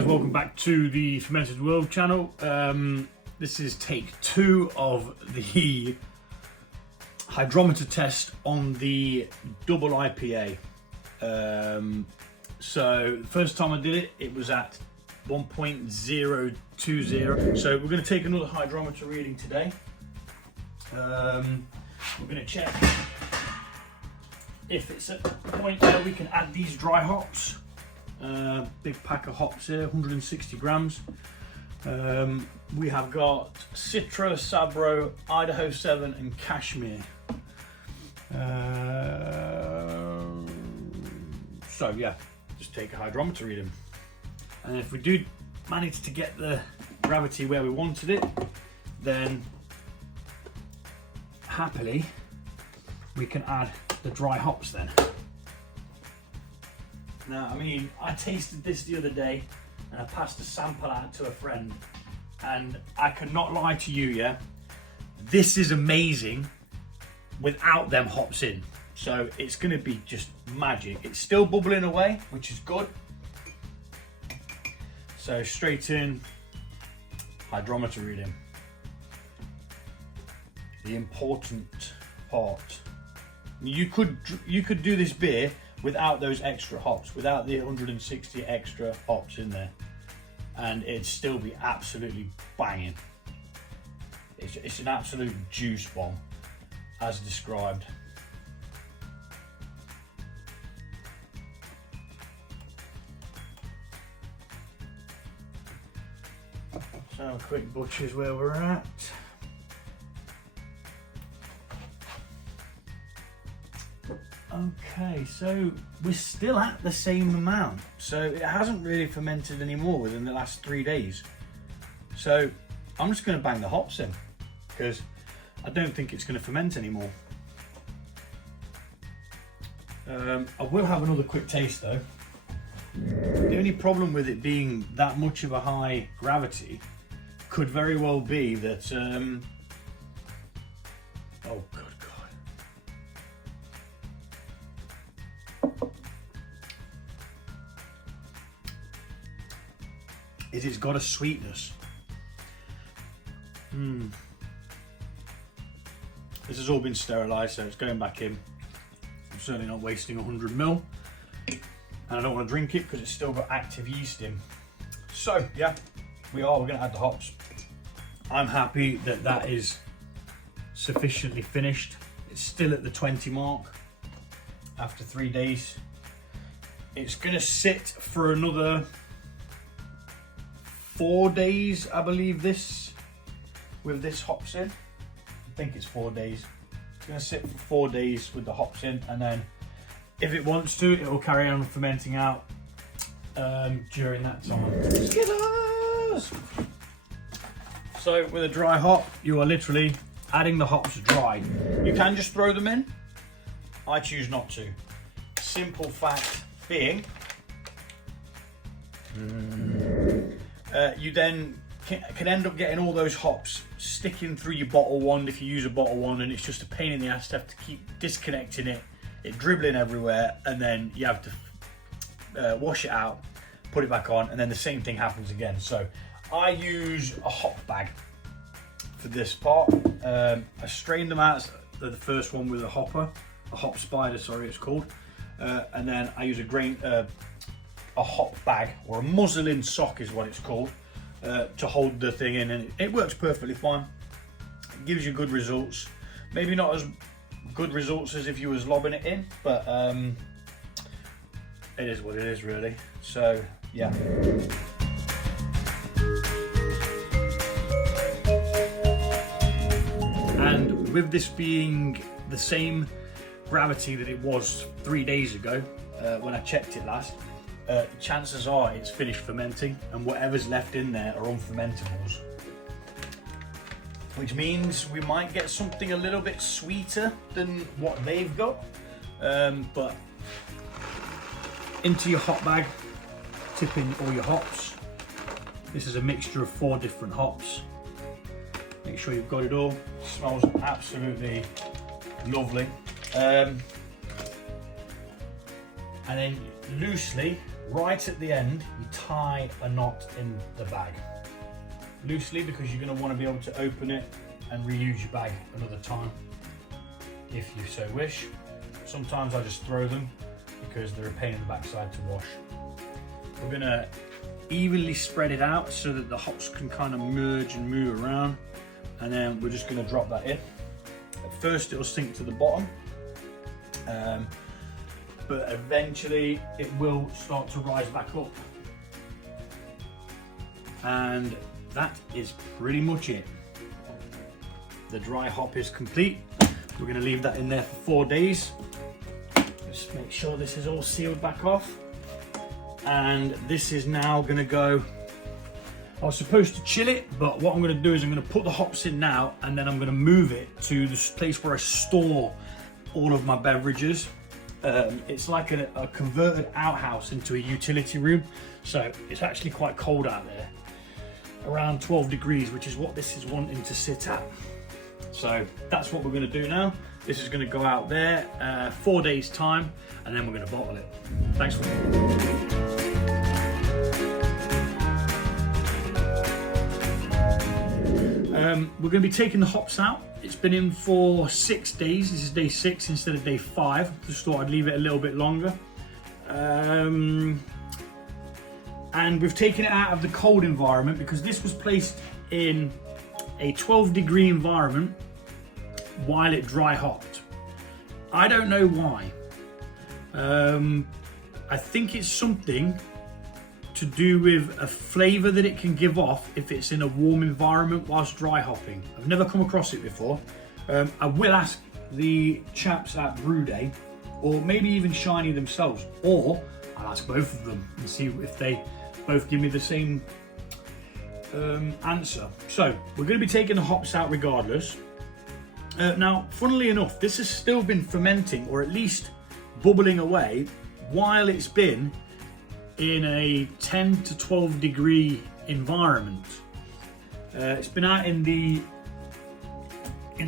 guys, welcome back to the Fermented World channel. This is take 2 of the hydrometer test on the double IPA. So the first time I did it, it was at 1.020. So we're going to take another hydrometer reading today. We're going to check if it's at the point where we can add these dry hops. Big pack of hops here, 160 grams. We have got Citra, Sabro, Idaho 7 and Cashmere. So yeah, just take a hydrometer reading. And if we do manage to get the gravity where we wanted it, then happily we can add the dry hops then. Now, I mean, I tasted this the other day and I passed a sample out to a friend, and I cannot lie to you, yeah, this is amazing without them hops in. So it's going to be just magic. It's still bubbling away, which is good. So straight in, hydrometer reading. The important part. You could do this beer without those extra hops, without the 160 extra hops in there, and it'd still be absolutely banging. It's an absolute juice bomb, as described. So a quick butcher's where we're at. Okay, so we're still at the same amount. So it hasn't really fermented anymore within the last 3 days. So I'm just going to bang the hops in because I don't think it's going to ferment anymore. I will have another quick taste though. The only problem with it being that much of a high gravity could very well be that, oh good God. It's got a sweetness. This has all been sterilised, so it's going back in. I'm certainly not wasting 100 ml, and I don't want to drink it because it's still got active yeast in. So yeah, we're going to add the hops. I'm happy that that is sufficiently finished. It's still at the 20 mark after 3 days. It's going to sit for another 4 days, I believe, this with this hops in. I think it's 4 days. It's going to sit for 4 days with the hops in, and then if it wants to, it will carry on fermenting out during that time. Skitters! So with a dry hop, you are literally adding the hops dried. You can just throw them in. I choose not to. Simple fact being, you then can end up getting all those hops sticking through your bottle wand if you use a bottle wand, and it's just a pain in the ass to have to keep disconnecting it, dribbling everywhere, and then you have to wash it out, put it back on, and then the same thing happens again. So I use a hop bag for this part. I strained them out, the first one with a hopper, a hop spider, sorry it's called, and then I use a hop bag, or a muslin sock is what it's called, to hold the thing in, and it works perfectly fine. It gives you good results. Maybe not as good results as if you was lobbing it in, but it is what it is really. So yeah. And with this being the same gravity that it was 3 days ago when I checked it last, chances are it's finished fermenting, and whatever's left in there are unfermentables, which means we might get something a little bit sweeter than what they've got. But into your hop bag, tip in all your hops. This is a mixture of 4 different hops. Make sure you've got it all. It smells absolutely lovely. And then loosely right at the end, you tie a knot in the bag. Loosely, because you're going to want to be able to open it and reuse your bag another time, if you so wish. Sometimes I just throw them because they're a pain in the backside to wash. We're going to evenly spread it out so that the hops can kind of merge and move around, and then we're just going to drop that in. At first it'll sink to the bottom, but eventually it will start to rise back up, and that is pretty much it. The dry hop is complete. We're going to leave that in there for 4 days. Just make sure this is all sealed back off. And this is now going to go, I was supposed to chill it, but what I'm going to do is I'm going to put the hops in now, and then I'm going to move it to the place where I store all of my beverages. It's like a converted outhouse into a utility room, so it's actually quite cold out there, around 12 degrees, which is what this is wanting to sit at. So that's what we're going to do now. This is going to go out there 4 days time, and then we're going to bottle it. Thanks for watching. We're going to be taking the hops out. It's been in for 6 days. This is day 6 instead of day 5. Just thought I'd leave it a little bit longer. And we've taken it out of the cold environment because this was placed in a 12-degree environment while it dry hopped. I don't know why. I think it's something to do with a flavour that it can give off if it's in a warm environment whilst dry hopping. I've never come across it before. I will ask the chaps at Brew Day, or maybe even Shiny themselves, or I'll ask both of them and see if they both give me the same answer. So we're going to be taking the hops out regardless. Now, funnily enough, this has still been fermenting, or at least bubbling away, while it's been in a 10 to 12 degree environment. It's been out in the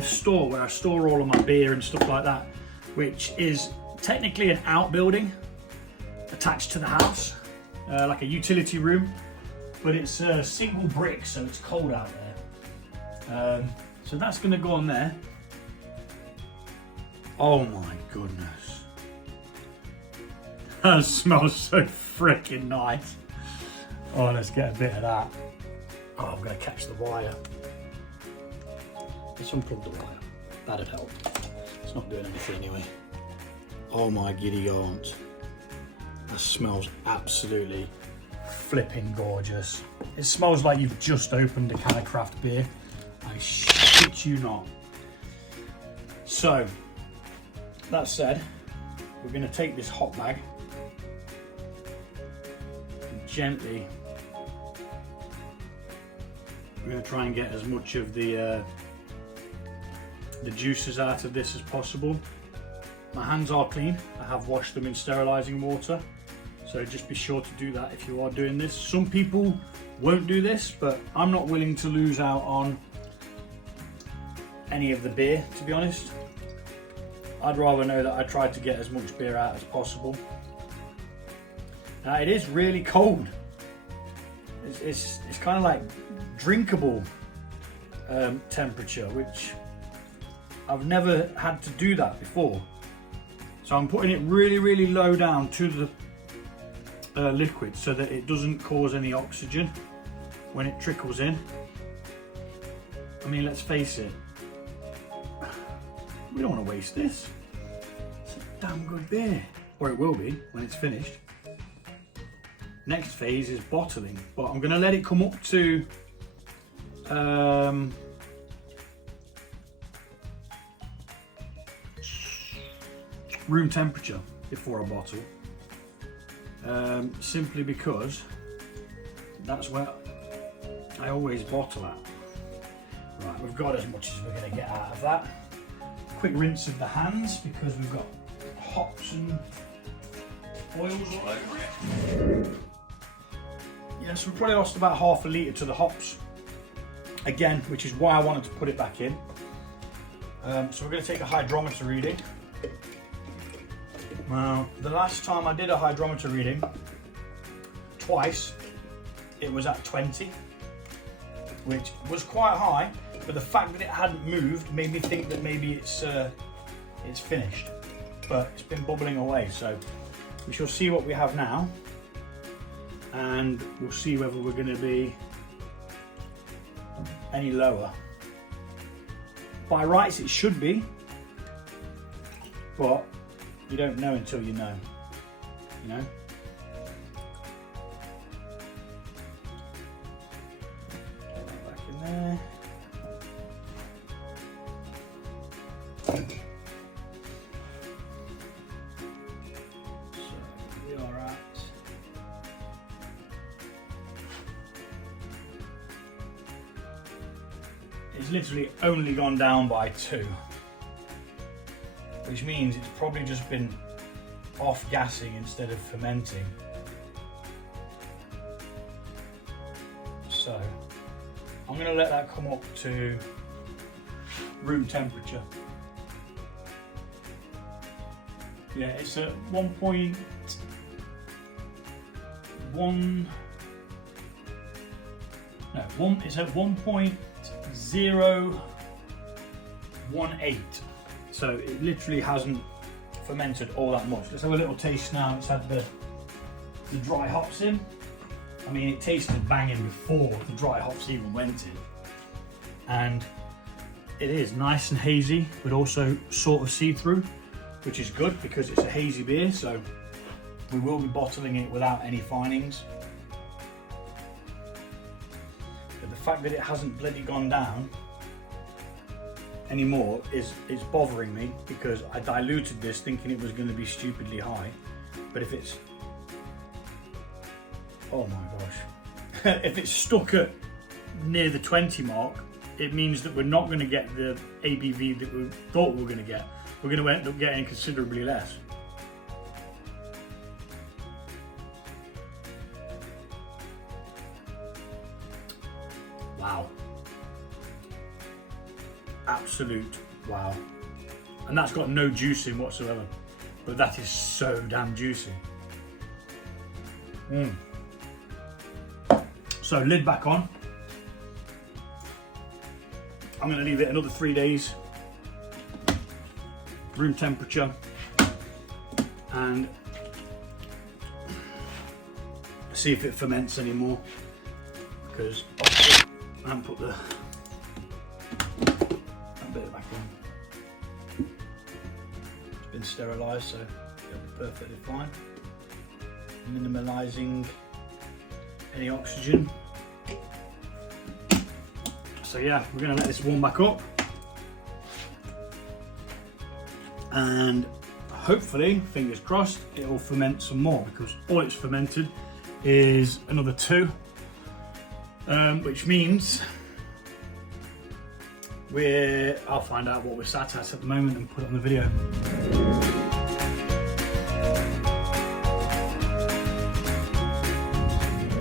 store where I store all of my beer and stuff like that, which is technically an outbuilding attached to the house, like a utility room, but it's single brick, so it's cold out there. So that's going to go on there. Oh my goodness. That smells so freaking nice. Oh, let's get a bit of that. Oh, I'm going to catch the wire. Let's unplug the wire. That'd help. It's not doing anything anyway. Oh my giddy aunt. That smells absolutely flipping gorgeous. It smells like you've just opened a can of craft beer. I shit you not. So, that said, we're going to take this hop bag and gently, we're going to try and get as much of the juices out of this as possible. My hands are clean. I have washed them in sterilising water, so just be sure to do that if you are doing this. Some people won't do this, but I'm not willing to lose out on any of the beer, to be honest. I'd rather know that I tried to get as much beer out as possible. Now, it is really cold. It's kind of like drinkable temperature, which I've never had to do that before. So I'm putting it really, really low down to the liquid so that it doesn't cause any oxygen when it trickles in. I mean, let's face it, we don't want to waste this. It's a damn good beer, or it will be when it's finished. Next phase is bottling, but I'm going to let it come up to room temperature before I bottle, simply because that's where I always bottle at. Right, we've got as much as we're going to get out of that. Quick rinse of the hands because we've got hops and oils all over it. Yes, we probably lost about half a litre to the hops again, which is why I wanted to put it back in. So we're going to take a hydrometer reading. Now, the last time I did a hydrometer reading, twice it was at 20, which was quite high, but the fact that it hadn't moved made me think that maybe it's finished. But it's been bubbling away, so we shall see what we have now, and we'll see whether we're going to be any lower. By rights it should be, but you don't know until you know, you know? Get that back in there. So we are at it's literally only gone down by 2, which means it's probably just been off gassing instead of fermenting. So I'm going to let that come up to room temperature. Yeah, it's at 1.1. No, it's at 1.018. So it literally hasn't fermented all that much. Let's have a little taste now. It's had the dry hops in. I mean, it tasted banging before the dry hops even went in. And it is nice and hazy, but also sort of see-through, which is good because it's a hazy beer, so we will be bottling it without any finings. But the fact that it hasn't bloody gone down anymore is bothering me, because I diluted this thinking it was going to be stupidly high. But if it's, oh my gosh, if it's stuck at near the 20 mark, it means that we're not going to get the ABV that we thought we were going to get. We're going to end up getting considerably less. Wow. Absolute wow. And that's got no juice in whatsoever, but that is so damn juicy. So lid back on. I'm going to leave it another 3 days, room temperature, and see if it ferments anymore, because obviously I haven't put that bit back in. It's been sterilised, so it'll be perfectly fine. Minimalising any oxygen. So yeah, we're going to let this warm back up, and hopefully, fingers crossed, it will ferment some more, because all it's fermented is another 2, which means I'll find out what we're sat at the moment and put it on the video.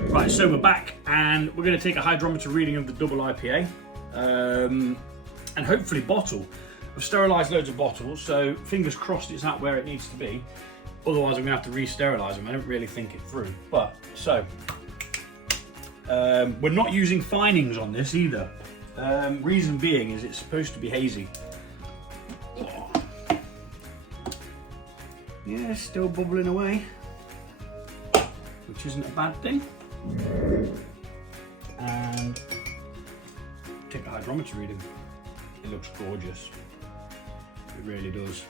Right, so we're back, and we're going to take a hydrometer reading of the double IPA, and hopefully bottle. I've sterilised loads of bottles, so fingers crossed it's at where it needs to be. Otherwise, I'm going to have to re-sterilise them. I don't really think it through. But so we're not using finings on this either. Reason being is it's supposed to be hazy. Yeah, still bubbling away, which isn't a bad thing. And take a hydrometer reading. It looks gorgeous. It really does.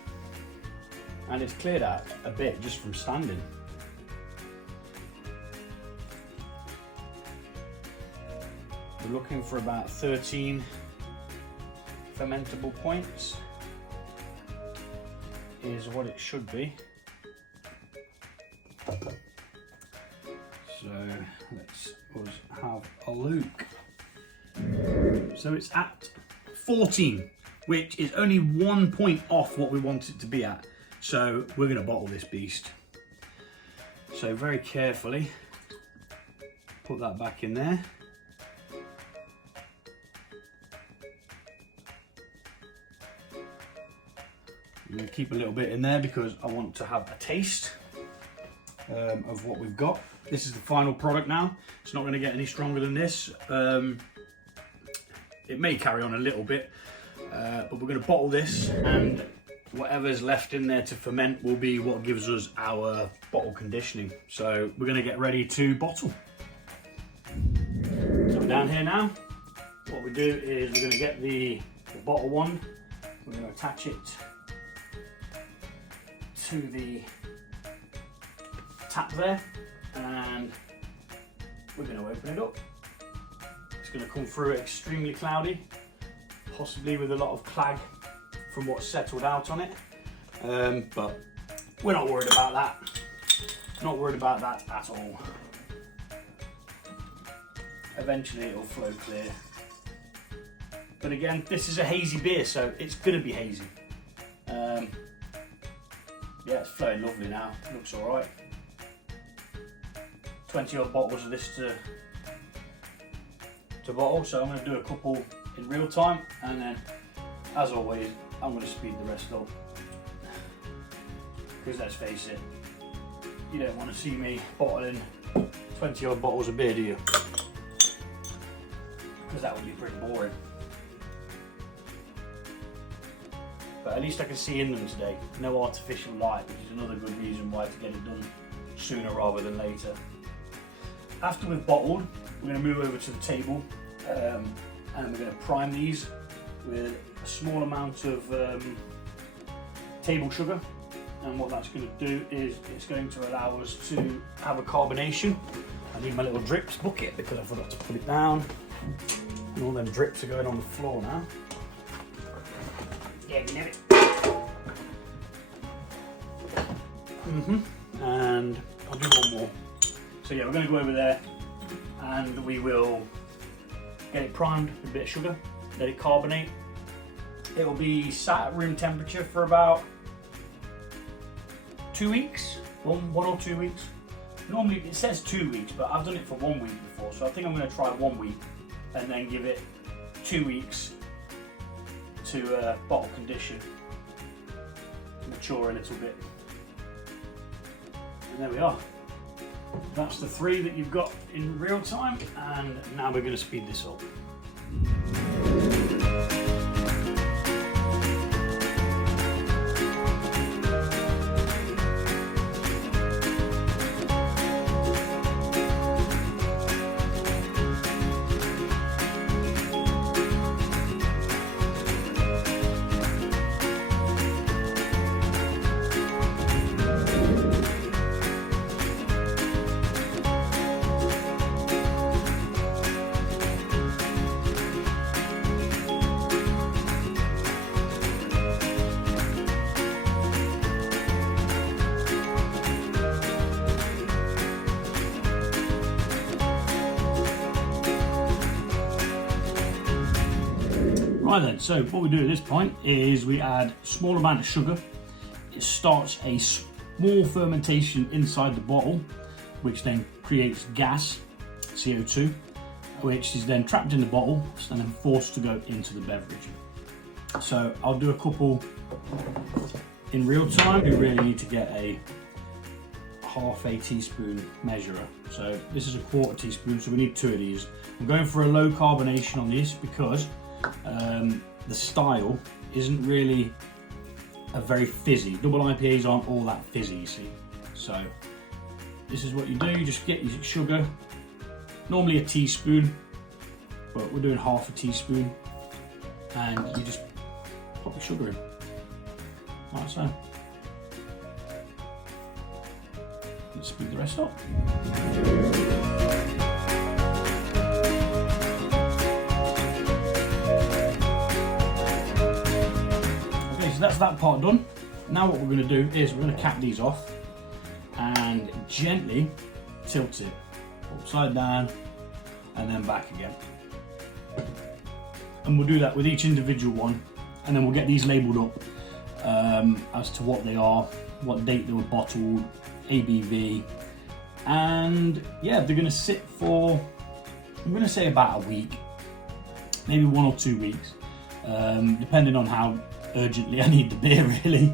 And it's cleared out a bit just from standing. We're looking for about 13 fermentable points is what it should be. So let's have a look. So it's at 14, which is only 1 point off what we want it to be at. So we're going to bottle this beast. So very carefully put that back in there. I'm going to keep a little bit in there because I want to have a taste of what we've got. This is the final product now. It's not going to get any stronger than this. It may carry on a little bit, but we're going to bottle this, and whatever's left in there to ferment will be what gives us our bottle conditioning. So we're going to get ready to bottle. So we're down here now. What we do is we're going to get the bottle wand. We're going to attach it to the tap there, and we're going to open it up. It's going to come through extremely cloudy, possibly with a lot of clag from what's settled out on it, but we're not worried about that. Not worried about that at all. Eventually it'll flow clear. But again, this is a hazy beer, so it's going to be hazy. Yeah, it's flowing lovely now. Looks all right. 20 odd bottles of this to bottle, so I'm going to do a couple in real time, and then, as always, I'm going to speed the rest up. Because let's face it, you don't want to see me bottling 20 odd bottles of beer, do you? Because that would be pretty boring. But at least I can see in them today. No artificial light, which is another good reason why to get it done sooner rather than later. After we've bottled, we're going to move over to the table, and we're going to prime these with a small amount of table sugar. And what that's going to do is it's going to allow us to have a carbonation. I need my little drips bucket because I forgot to put it down. And all them drips are going on the floor now. Yeah, you know it. And I'll do one more. So yeah, we're going to go over there and we will get it primed with a bit of sugar, let it carbonate. It will be sat at room temperature for about 2 weeks, one or 2 weeks. Normally it says 2 weeks, but I've done it for 1 week before, so I think I'm going to try 1 week and then give it 2 weeks to bottle condition, mature a little bit. And there we are. That's the 3 that you've got in real time, and now we're going to speed this up. Right then, so what we do at this point is we add a small amount of sugar. It starts a small fermentation inside the bottle, which then creates gas, CO2, which is then trapped in the bottle and then forced to go into the beverage. So I'll do a couple in real time. You really need to get a half a teaspoon measurer. So this is a quarter teaspoon, so we need 2 of these. I'm going for a low carbonation on this because the style isn't really a very fizzy. Double IPAs aren't all that fizzy, you see. So this is what you do. You just get your sugar, normally a teaspoon, but we're doing half a teaspoon, and you just pop your sugar in, like so. Let's speed the rest up. So that's that part done. Now what we're going to do is we're going to cap these off and gently tilt it upside down and then back again. And we'll do that with each individual one, and then we'll get these labelled up as to what they are, what date they were bottled, ABV, and yeah, they're going to sit for, I'm going to say about a week, maybe 1 or 2 weeks, depending on how urgently I need the beer, really.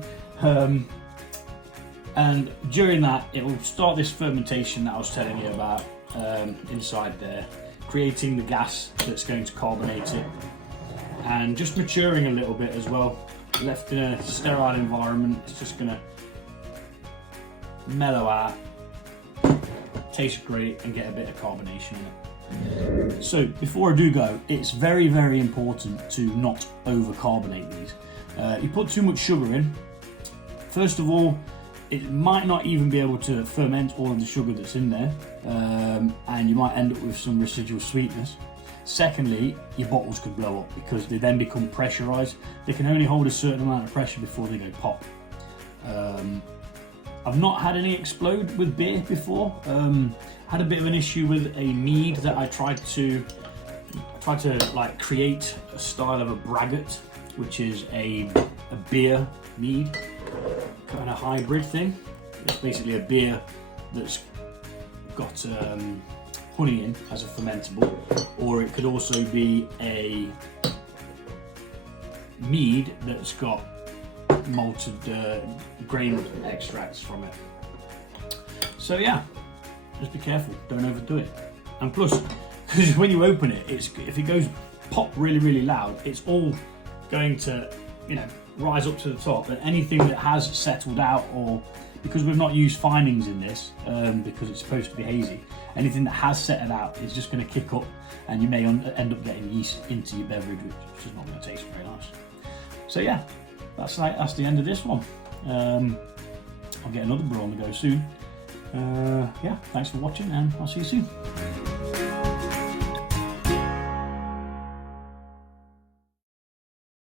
And during that, it will start this fermentation that I was telling you about inside there, creating the gas that's going to carbonate it, and just maturing a little bit as well. Left in a sterile environment, it's just going to mellow out, taste great, and get a bit of carbonation in it. So before I do go, it's very, very important to not over carbonate these. You put too much sugar in, first of all, it might not even be able to ferment all of the sugar that's in there, and you might end up with some residual sweetness. Secondly, your bottles could blow up because they then become pressurized. They can only hold a certain amount of pressure before they go pop. I've not had any explode with beer before. Had a bit of an issue with a mead that I tried to like create a style of a braggot, which is a beer mead, kind of hybrid thing. It's basically a beer that's got honey in as a fermentable, or it could also be a mead that's got malted grain extracts from it. So yeah, just be careful, don't overdo it. And plus, because when you open it, if it goes pop really, really loud, it's all going to, you know, rise up to the top, and anything that has settled out, or because we've not used finings in this, because it's supposed to be hazy, anything that has settled out is just going to kick up, and you may end up getting yeast into your beverage, which is not going to taste very nice. So yeah, that's the end of this one. I'll get another brew on the go soon. Yeah, thanks for watching, and I'll see you soon.